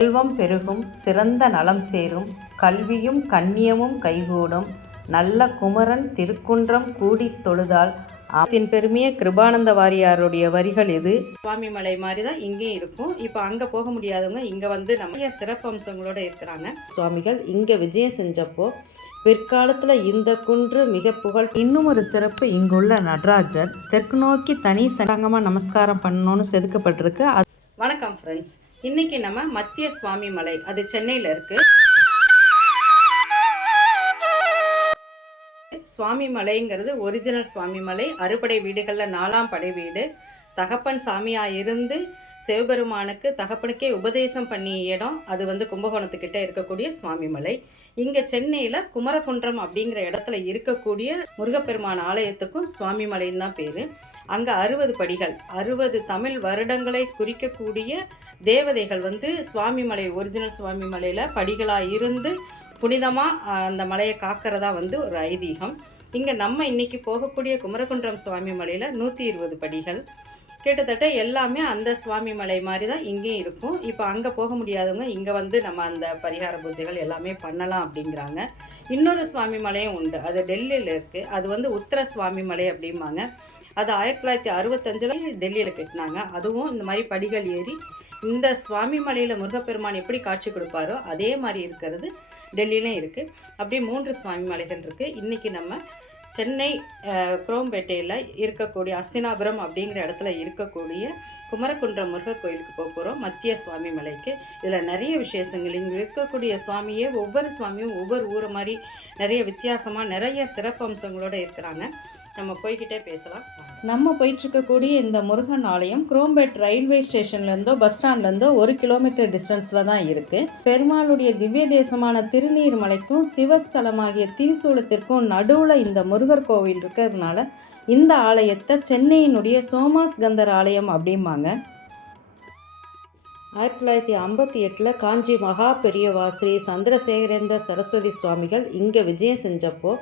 செல்வம் பெருகும், சிறந்த நலம் சேரும், கல்வியும் கண்ணியமும் கைகூடும், நல்ல குமரன் திருக்குன்றம் கூடித் தொழுதால் ஆத்தின் பெருமையே கிருபானந்த வாரியாருடைய வரிகள் இது. சுவாமிமலை மாதிரி தான் இங்கேயும் இருக்கும். இப்போ அங்கே போக முடியாதவங்க இங்கே வந்து நம்ம சிறப்பு அம்சங்களோட இருக்கிறாங்க. சுவாமிகள் இங்கே விஜயம் செஞ்சப்போ பிற்காலத்தில் இந்த குன்று மிக புகழ். இன்னும் ஒரு சிறப்பு, இங்குள்ள நடராஜர் தெற்கு நோக்கி தனி சங்கமாக நமஸ்காரம் பண்ணணும்னு செதுக்கப்பட்டிருக்கு. வணக்கம் ஃப்ரெண்ட்ஸ், இன்னைக்கு நம்ம மத்திய சுவாமி மலை, அது சென்னையில் இருக்கு. சுவாமி மலைங்கிறது ஒரிஜினல் சுவாமி மலை. அறுபடை வீடுகளில் 4ஆம் படை வீடு. தகப்பன் சாமியா இருந்து சிவபெருமானுக்கு தகப்பனுக்கே உபதேசம் பண்ணிய இடம் அது வந்து கும்பகோணத்துக்கிட்ட இருக்கக்கூடிய சுவாமி மலை. இங்கே சென்னையில் குமரகுன்றம் அப்படிங்கிற இடத்துல இருக்கக்கூடிய முருகப்பெருமான் ஆலயத்துக்கும் சுவாமி மலைன்னு தான் பேர். அங்கே 60 படிகள், 60 தமிழ் வருடங்களை குறிக்கக்கூடிய தேவதைகள் வந்து சுவாமி மலை, ஒரிஜினல் சுவாமி மலையில் படிகளாக இருந்து புனிதமாக அந்த மலையை காக்கிறதா வந்து ஒரு ஐதீகம். இங்கே நம்ம இன்னைக்கு போகக்கூடிய குமரகுன்றம் சுவாமி மலையில் 120 படிகள். கிட்டத்தட்ட எல்லாமே அந்த சுவாமி மலை மாதிரி தான் இங்கேயும் இருக்கும். இப்போ அங்கே போக முடியாதவங்க இங்கே வந்து நம்ம அந்த பரிகார பூஜைகள் எல்லாமே பண்ணலாம் அப்படிங்கிறாங்க. இன்னொரு சுவாமி மலையும் உண்டு, அது டெல்லியில் இருக்குது. அது வந்து உத்தர சுவாமி மலை அப்படிம்பாங்க. அது 1965 டெல்லியில் கட்டினாங்க. அதுவும் இந்த மாதிரி படிகள் ஏறி இந்த சுவாமி மலையில் முருகப்பெருமான் எப்படி காட்சி கொடுப்பாரோ அதே மாதிரி இருக்கிறது டெல்லியிலும் இருக்குது. அப்படியே 3 சுவாமி மலைகள் இருக்குது. இன்றைக்கி நம்ம சென்னை குரோம்பேட்டையில் இருக்கக்கூடிய அஸ்தினாபுரம் அப்படிங்கிற இடத்துல இருக்கக்கூடிய குமரகுன்றம் முருகர் கோயிலுக்கு போக போகிறோம், மத்திய சுவாமி மலைக்கு. இதில் நிறைய விசேஷங்கள், இங்கே இருக்கக்கூடிய சுவாமியே ஒவ்வொரு சுவாமியும் ஒவ்வொரு ஊரை மாதிரி நிறைய வித்தியாசமாக நிறைய சிறப்பு அம்சங்களோடு இருக்கிறாங்க. நம்ம போய்கிட்டே பேசலாம். நம்ம போயிட்டுருக்கக்கூடிய இந்த முருகன் ஆலயம் குரோம்பேட் ரயில்வே ஸ்டேஷன்லேருந்தோ பஸ் ஸ்டாண்ட்லேருந்தோ 1 கிலோமீட்டர் டிஸ்டன்ஸில் தான் இருக்குது. பெருமாளுடைய திவ்ய தேசமான திருநீர்மலைக்கும் சிவஸ்தலமாகிய திரிசூலத்திற்கும் நடுவில் இந்த முருகர் கோவில் இருக்கிறதுனால இந்த ஆலயத்தை சென்னையினுடைய சோமாஸ்கந்தர் ஆலயம் அப்படிம்பாங்க. 1958 காஞ்சி மகா பெரியவா ஸ்ரீ சந்திரசேகரேந்திர சரஸ்வதி சுவாமிகள் இங்கே விஜயம் செஞ்சப்போ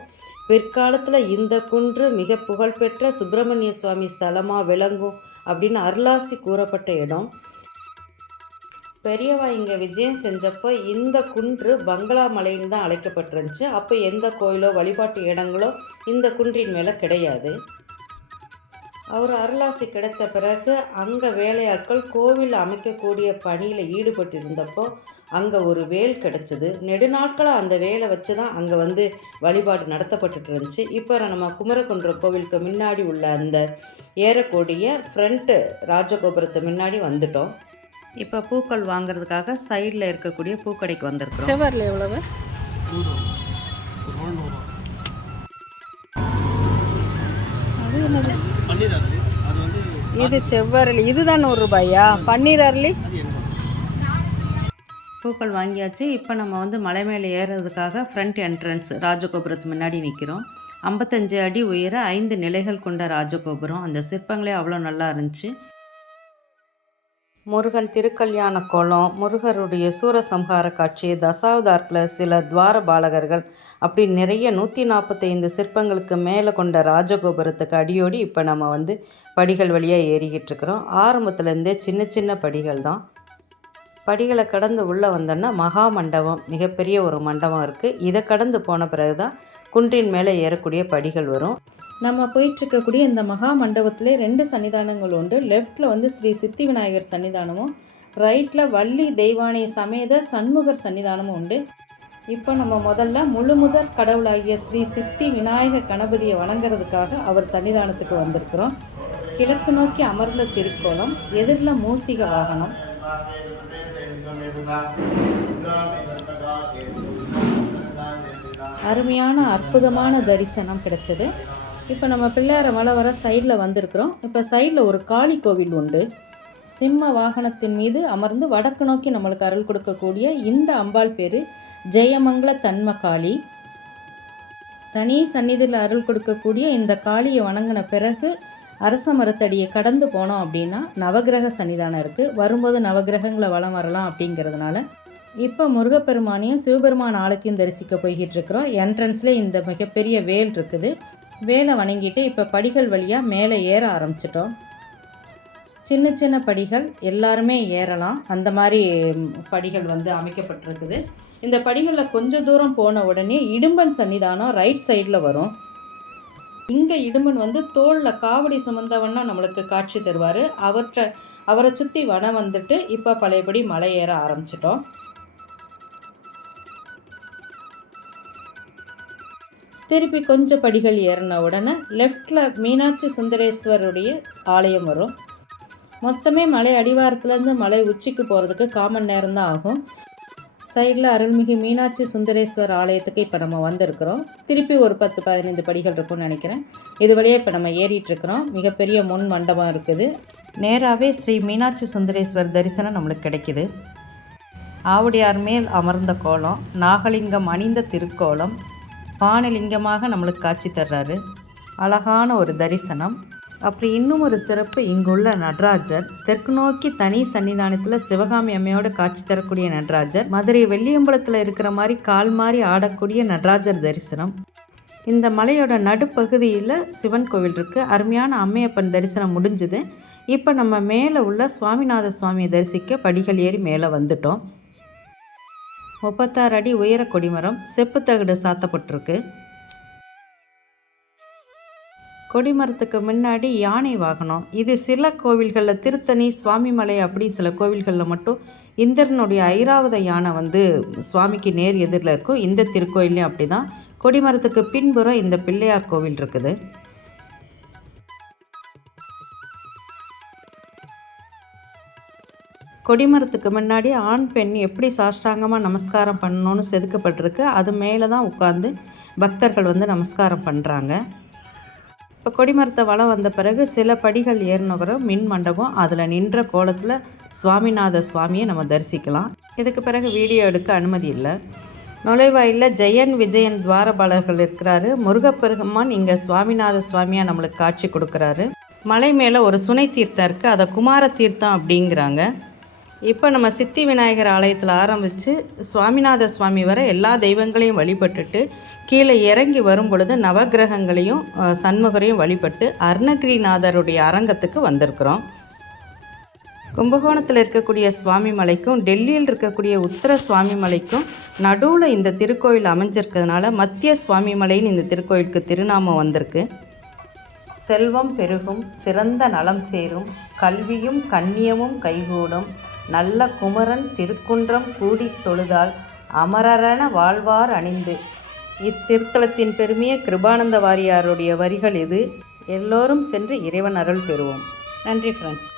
பிற்காலத்தில் இந்த குன்று மிக புகழ்பெற்ற சுப்பிரமணிய சுவாமி ஸ்தலமாக விளங்கும் அப்படின்னு அருளாசி கூறப்பட்ட இடம். பெரியவா இங்கே விஜயம் செஞ்சப்போ இந்த குன்று பங்களா மலைன்னு தான் அழைக்கப்பட்டிருந்துச்சு. அப்போ எந்த கோயிலோ வழிபாட்டு இடங்களோ இந்த குன்றின் மேலே கிடையாது. அவர் அருளாசி கிடைத்த பிறகு அங்கே வேலையாட்கள் கோவில் அமைக்கக்கூடிய பணியில் ஈடுபட்டிருந்தப்போ அங்கே ஒரு வேல் கிடச்சிது. நெடுநாட்களாக அந்த வேலை வச்சு தான் அங்கே வந்து வழிபாடு நடத்தப்பட்டு இருந்துச்சு. இப்போ நம்ம குமரகுன்றம் கோவிலுக்கு முன்னாடி உள்ள அந்த ஏறக்கூடிய ஃப்ரண்ட்டு ராஜகோபுரத்தை முன்னாடி வந்துட்டோம். இப்போ பூக்கள் வாங்கிறதுக்காக சைடில் இருக்கக்கூடிய பூக்கடைக்கு வந்திருக்கோம். செவ்வரில் எவ்வளவு? இது செவ்வரளி, இதுதான் 100 ரூபாயா? பன்னீர் அரளி. பூக்கள் வாங்கியாச்சு. இப்போ நம்ம வந்து மலை மேலே ஏறுறதுக்காக ஃப்ரண்ட் என்ட்ரன்ஸ் ராஜகோபுரத்து முன்னாடி நிற்கிறோம். 55 அடி உயர 5 நிலைகள் கொண்ட ராஜகோபுரம். அந்த சிற்பங்களே அவ்வளோ நல்லா இருந்துச்சு. முருகன் திருக்கல்யாண கோலம், முருகருடைய சூரசம்ஹார காட்சி, தசாவதாரத்தில் சில துவார பாலகர்கள், அப்படி நிறைய 145 சிற்பங்களுக்கு மேலே கொண்ட ராஜகோபுரத்துக்கு அடியோடி இப்போ நம்ம வந்து படிகள் வழியாக ஏறிக்கிட்டு இருக்கிறோம். ஆரம்பத்துலேருந்தே சின்ன சின்ன படிகள் தான். படிகளை கடந்து உள்ளே வந்தோன்னா மகா மண்டபம், மிகப்பெரிய ஒரு மண்டபம் இருக்குது. இதை கடந்து போன பிறகு தான் குன்றின் மேலே ஏறக்கூடிய படிகள் வரும். நம்ம போயிட்டுருக்கக்கூடிய இந்த மகா மண்டபத்திலே 2 சன்னிதானங்கள் உண்டு. லெஃப்டில் வந்து ஸ்ரீ சித்தி விநாயகர் சன்னிதானமும், ரைட்டில் வள்ளி தெய்வானை சமேத சண்முகர் சன்னிதானமும் உண்டு. இப்போ நம்ம முதல்ல முழுமுதற் கடவுளாகிய ஸ்ரீ சித்தி விநாயக கணபதியை வணங்குறதுக்காக அவர் சன்னிதானத்துக்கு வந்திருக்கிறோம். கிழக்கு நோக்கி அமர்ந்த திருக்கோலம், எதிரில் மூசிக வாகனம். அருமையான அற்புதமான தரிசனம் கிடைச்சது. இப்போ நம்ம பிள்ளையார மலை வர சைடில் வந்திருக்கிறோம். இப்போ சைடில் ஒரு காளி கோவில் உண்டு. சிம்ம வாகனத்தின் மீது அமர்ந்து வடக்கு நோக்கி நம்மளுக்கு அருள் கொடுக்கக்கூடிய இந்த அம்பாள் பேர் ஜெயமங்கல தன்ம காளி. தனி சந்நிதியில் அருள் கொடுக்கக்கூடிய இந்த காளியை வணங்கின பிறகு அரச மரத்தடியை கடந்து போனோம் அப்படின்னா நவகிரக சன்னிதானம் இருக்குது. வரும்போது நவகிரகங்களை வலம் வரலாம் அப்படிங்கிறதுனால இப்போ முருகப்பெருமானையும் சிவபெருமான் ஆலயத்தையும் தரிசிக்க போய்கிட்டு இருக்கிறோம். என்ட்ரன்ஸில் இந்த மிகப்பெரிய வேல் இருக்குது. வேலை வணங்கிட்டு இப்போ படிகள் வழியாக மேலே ஏற ஆரம்பிச்சிட்டோம். சின்ன சின்ன படிகள் எல்லாருமே ஏறலாம், அந்த மாதிரி படிகள் வந்து அமைக்கப்பட்டிருக்குது. இந்த படிகளில் கொஞ்சம் தூரம் போன உடனே இடும்பன் சன்னிதானம் ரைட் சைடில் வரும். இங்கே இடும்பன் வந்து தோளில் காவடி சுமந்தவன்னா நம்மளுக்கு காட்சி தருவார். அவரை சுற்றி வனம் வந்துட்டு இப்போ பழையபடி மலை ஏற ஆரம்பிச்சிட்டோம். திருப்பி கொஞ்சம் படிகள் ஏறின உடனே லெஃப்டில் மீனாட்சி சுந்தரேஸ்வருடைய ஆலயம் வரும். மொத்தமே மலை அடிவாரத்துலேருந்து மலை உச்சிக்கு போகிறதுக்கு 1/4 மணி நேரம் தான் ஆகும். சைடில் அருள்மிகு மீனாட்சி சுந்தரேஸ்வர் ஆலயத்துக்கு இப்போ நம்ம வந்திருக்கிறோம். திருப்பி ஒரு 10-15 படிகள் இருக்கும்னு நினைக்கிறேன். இது வழியே இப்போ நம்ம ஏறிட்டுருக்குறோம். மிகப்பெரிய முன் மண்டபம் இருக்குது. நேராகவே ஸ்ரீ மீனாட்சி சுந்தரேஸ்வர் தரிசனம் நம்மளுக்கு கிடைக்கிது. ஆவுடையார் மேல் அமர்ந்த கோலம், நாகலிங்கம் அணிந்த திருக்கோலம், பானலிங்கமாக நம்மளுக்கு காட்சி தர்றாரு. அழகான ஒரு தரிசனம். அப்படி இன்னும் ஒரு சிறப்பு, இங்குள்ள நடராஜர் தெற்கு நோக்கி தனி சன்னிதானத்தில் சிவகாமி அம்மையோட காட்சி தரக்கூடிய நடராஜர், மதுரை வெள்ளியம்பலத்தில் இருக்கிற மாதிரி கால் மாறி ஆடக்கூடிய நடராஜர் தரிசனம். இந்த மலையோட நடுப்பகுதியில் சிவன் கோவில் இருக்குது. அருமையான அம்மையப்பன் தரிசனம் முடிஞ்சுது. இப்போ நம்ம மேலே உள்ள சுவாமிநாத சுவாமியை தரிசிக்க படிகள் ஏறி மேலே வந்துட்டோம். 36 அடி உயர கொடிமரம், செப்பு தகடு சாத்தப்பட்டிருக்கு. கொடிமரத்துக்கு முன்னாடி யானை வாகனம். இது சில கோவில்களில், திருத்தணி, சுவாமிமலை அப்படி சில கோவில்களில் மட்டும் இந்திரனுடைய ஐராவத யானை வந்து சுவாமிக்கு நேர் எதிரில் இருக்கும். இந்த திருக்கோயிலையும் அப்படி தான். கொடிமரத்துக்கு பின்புறம் இந்த பிள்ளையார் கோவில் இருக்குது. கொடிமரத்துக்கு முன்னாடி ஆண் பெண் எப்படி சாஷ்டாங்கமாக நமஸ்காரம் பண்ணணும்னு செதுக்கப்பட்டிருக்கு. அது மேலே தான் உட்காந்து பக்தர்கள் வந்து நமஸ்காரம் பண்ணுறாங்க. இப்போ கொடிமரத்தை வளம் வந்த பிறகு சில படிகள் ஏறினவரும் மின் மண்டபம், அதில் நின்ற கோலத்தில் சுவாமிநாத சுவாமியை நம்ம தரிசிக்கலாம். இதுக்கு பிறகு வீடியோ எடுக்க அனுமதி இல்லை. நுழைவாயிலில் ஜெயன் விஜயன் துவாரபாலர்கள் இருக்கிறாரு. முருகப்பெருமான் இங்கே சுவாமிநாத சுவாமியாக நம்மளுக்கு காட்சி கொடுக்குறாரு. மலை மேலே ஒரு சுனை தீர்த்தம் இருக்குது, அதை குமார தீர்த்தம் அப்படிங்கிறாங்க. இப்போ நம்ம சித்தி விநாயகர் ஆலயத்தில் ஆரம்பித்து சுவாமிநாத சுவாமி வர எல்லா தெய்வங்களையும் வழிபட்டுட்டு கீழே இறங்கி வரும் பொழுது நவகிரகங்களையும் சண்முகரையும் வழிபட்டு அருணகிரிநாதருடைய அரங்கத்துக்கு வந்திருக்கிறோம். கும்பகோணத்தில் இருக்கக்கூடிய சுவாமி மலைக்கும் டெல்லியில் இருக்கக்கூடிய உத்தர சுவாமி மலைக்கும் நடுவில் இந்த திருக்கோயில் அமைஞ்சிருக்கிறதுனால மத்திய சுவாமி மலைன்னு இந்த திருக்கோயிலுக்கு திருநாமம் வந்திருக்கு. செல்வம் பெருகும், சிறந்த நலம் சேரும், கல்வியும் கண்ணியமும் கைகூடும், நல்ல குமரன் திருக்குன்றம் கூடித் தொழுதால் அமரரென வாழ்வார் அணிந்து. இத்திருத்தலத்தின் பெருமைய கிருபானந்த வாரியாருடைய வரிகள் இது. எல்லோரும் சென்று இறைவன் அருள் பெறுவோம். நன்றி ஃப்ரெண்ட்ஸ்.